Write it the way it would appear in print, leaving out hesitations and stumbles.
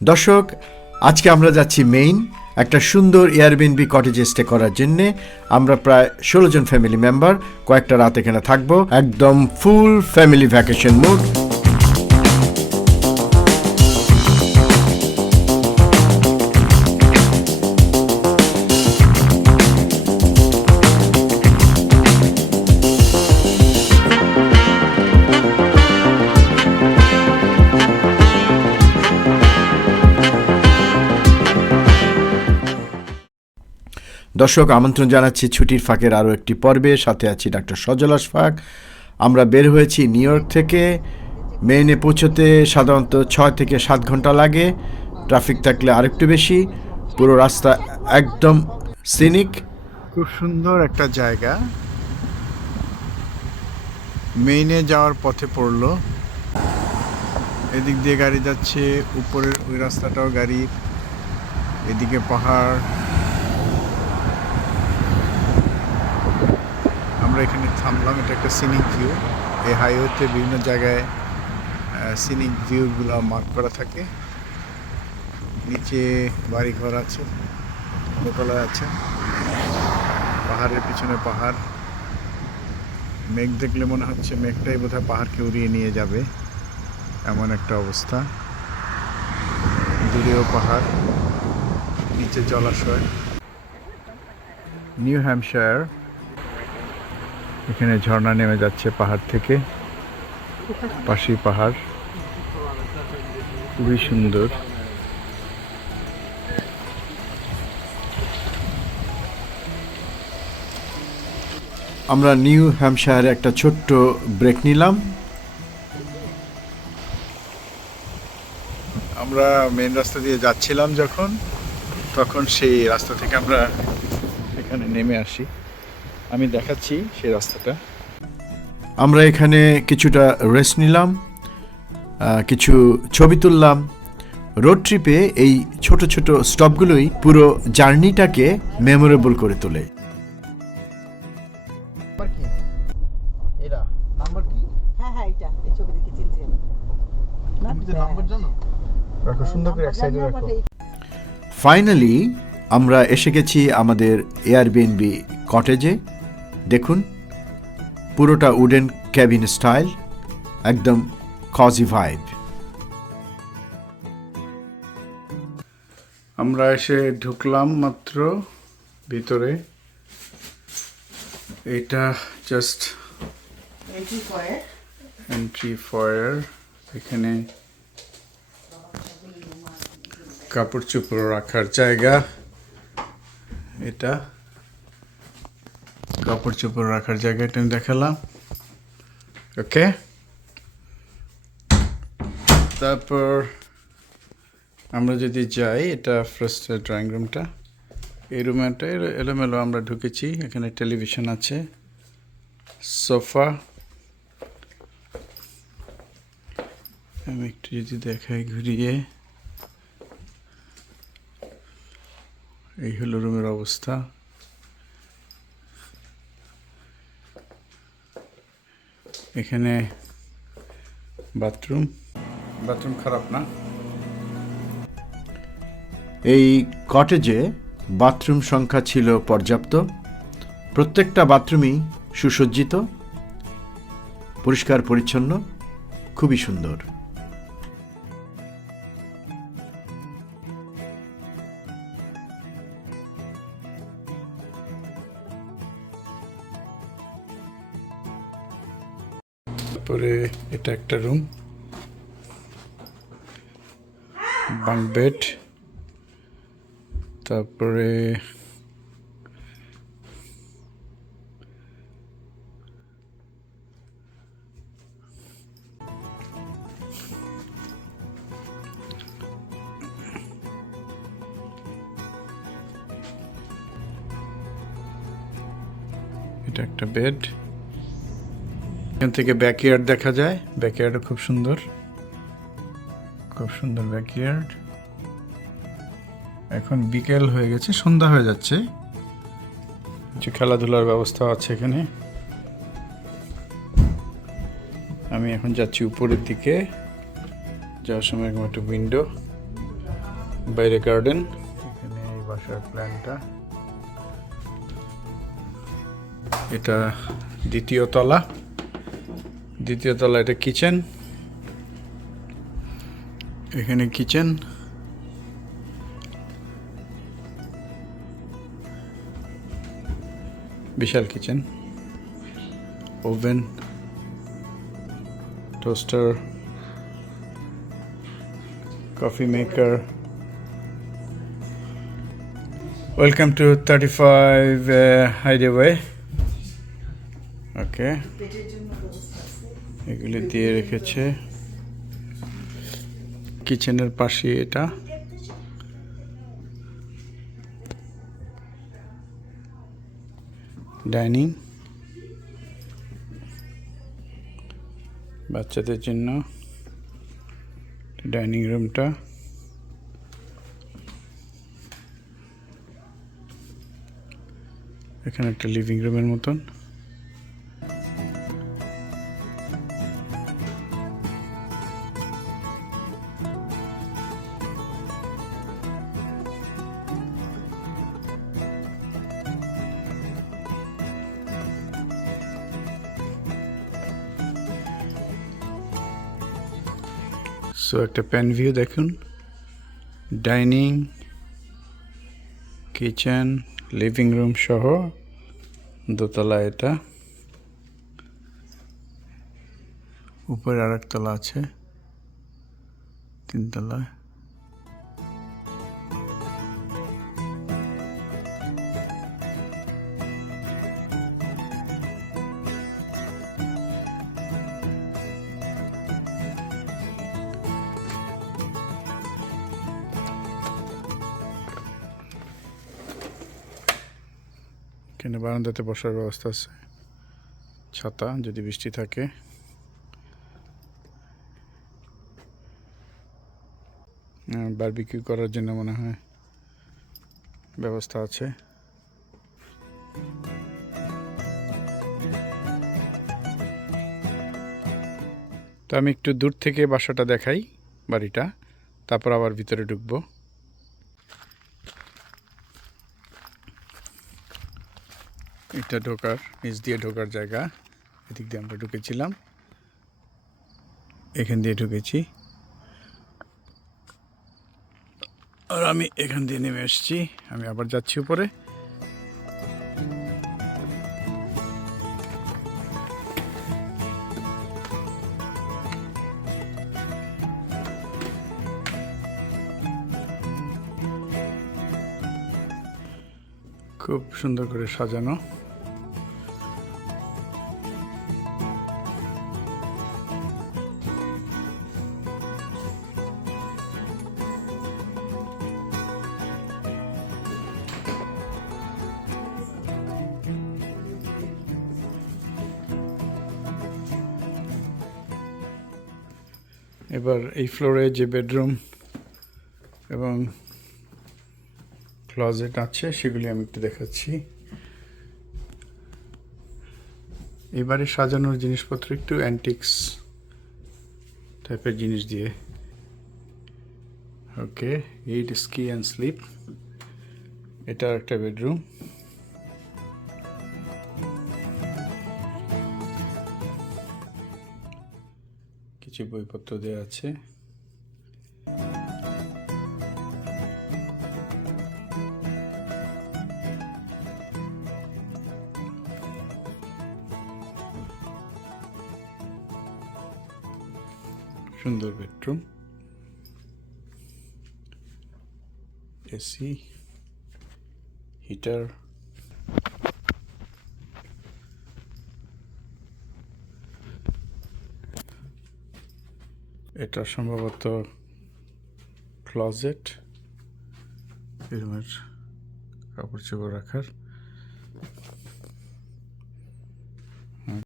দর্শক, আজকে আমরা যাচ্ছি মেইন একটা সুন্দর এয়ারবিএনবি কটেজে স্টে করার জন্য। আমরা প্রায় 16 জন ফ্যামিলি মেম্বার কয়েকটা রাত এখানে থাকবো, একদম ফুল ফ্যামিলি ভ্যাকেশন মুড। দর্শক, আমন্ত্রণ জানাচ্ছি ছুটির ফাঁকের আরও একটি পর্বে। সাথে আছি ডাক্তার সজল আশফাক। আমরা বের হয়েছি নিউ ইয়র্ক থেকে। মেইনে পৌঁছতে সাধারণত 6 থেকে 7 ঘন্টা লাগে, ট্রাফিক থাকলে আরেকটু বেশি। পুরো রাস্তা একদম সিনিক, খুব সুন্দর একটা জায়গা। মেইনে যাওয়ার পথে পড়লো, এদিক দিয়ে গাড়ি যাচ্ছে, উপরের ওই রাস্তাটাও গাড়ি, এদিকে পাহাড়। আমরা এখানে থামলাম, এটা একটা সিনিক ভিউ। এই হাইওয়েতে বিভিন্ন জায়গায় সিনিক ভিউগুলো মার্ক করা থাকে। নিচে বাড়িঘর আছে, দোতলা আছে, পাহাড়ের পিছনে পাহাড়। মেঘ দেখলে মনে হচ্ছে মেঘটাই বোধহয় পাহাড়কে উড়িয়ে নিয়ে যাবে, এমন একটা অবস্থা। দূরেও পাহাড়, নিচে জলাশয়। নিউ হ্যাম্পশায়ার, এখানে ঝর্ণা নেমে যাচ্ছে পাহাড় থেকে, পাশেই পাহাড়, খুবই সুন্দর। আমরা নিউ হ্যাম্পশায়ারে একটা ছোট্ট ব্রেক নিলাম। আমরা মেন রাস্তা দিয়ে যাচ্ছিলাম যখন, তখন সেই রাস্তা থেকে আমরা এখানে নেমে আসি। আমি দেখাচ্ছি সেই রাস্তাটা। আমরা এখানে কিছুটা রেস্ট নিলাম, কিছু ছবি তুললাম। রোড ট্রিপে এই ছোট ছোট স্টপগুলোই পুরো জার্নিটাকে মেমোরেবল করে তোলে। ফাইনালি আমরা এসে গেছি আমাদের এয়ারবিএনবি কটেজে। দেখুন, পুরোটা উডেন ক্যাবিন স্টাইল, একদম কজি ভাইব। আমরা এসে ঢুকলাম মাত্র ভিতরে। এটা জাস্ট এন্ট্রি ফয়ার। এখানে কাপড় চোপড় রাখার জায়গা, এটা কাপড় চোপড় রাখার জায়গা, এটা আমি দেখালাম। ওকে, তারপর আমরা যদি যাই, এটা ফার্স্ট ড্রয়িং রুমটা। এই রুমটা এলোমেলো আমরা ঢুকেছি। এখানে টেলিভিশন আছে, সোফা। আমি একটু যদি দেখাই ঘুরিয়ে, এই হলো রুমের অবস্থা। এখানে বাথরুম খারাপ না। এই কটেজে বাথরুম সংখ্যা ছিল পর্যাপ্ত। প্রত্যেকটা বাথরুমই সুসজ্জিত, পরিষ্কার পরিচ্ছন্ন, খুবই সুন্দর। তারপরে এটা একটা রুম, বাঙ্ক বেড। তারপরে এটা একটা বেড। এখান থেকে ব্যাকইয়ার্ড দেখা যায়। ব্যাকইয়ার্ডও খুব সুন্দর, খুব সুন্দর ব্যাকইয়ার্ড। এখন বিকেল হয়ে গেছে, সন্ধ্যা হয়ে যাচ্ছে। যে খেলাধুলার ব্যবস্থা আছে এখানে। আমি এখন যাচ্ছি উপরের দিকে, যাওয়ার সময় একটা উইন্ডো, বাইরে গার্ডেন, এখানে এই বাসার প্ল্যানটা। এটা দ্বিতীয় তলা, এটা কিচেন, এখানে কিচেন, বিশাল kitchen, oven, toaster, coffee maker. Welcome to 35 hideaway. Okay, এগুলি দিয়ে রেখেছে কিচেনের পাশে। এটা ডাইনিং, বাচ্চাদের জন্য ডাইনিং রুমটা। এখানে একটা লিভিং রুমের মতন। সো একটা প্যান ভিউ দেখুন, ডাইনিং, কিচেন, লিভিং রুম সহ দোতলা। এটা উপরে আর একতলা আছে, তিনতলা। এখানে বারান্দাতে বসার ব্যবস্থা আছে, ছাতা যদি বৃষ্টি থাকে। বারবিকিউ করার জন্য মনে হয় ব্যবস্থা আছে। তো আমি একটু দূর থেকে বাসাটা দেখাই, বাড়িটা, তারপর আবার ভিতরে ঢুকবো। এটা ঢোকার, নিচ দিয়ে ঢোকার জায়গা। এদিক দিয়ে আমরা ঢুকেছিলাম, এখান দিয়ে ঢুকেছি, আর আমি এখান দিয়ে নেমে এসেছি। আমি আবার যাচ্ছি উপরে। খুব সুন্দর করে সাজানো। এবার এই ফ্লোরে যে বেডরুম এবং ক্লোজেট আছে সেগুলি আমি একটু দেখাচ্ছি। এবারে সাজানোর জিনিসপত্র একটু অ্যান্টিক্স টাইপের জিনিস দিয়ে। ওকে, ইট, স্কি অ্যান্ড স্লিপ। এটা একটা বেডরুম। কিছু বইপত্র দেওয়া আছে। সুন্দর বেডরুম, এসি, হিটার। এটা সম্ভবত ক্লোজেট, রুমের কাপড় চোপড় রাখার।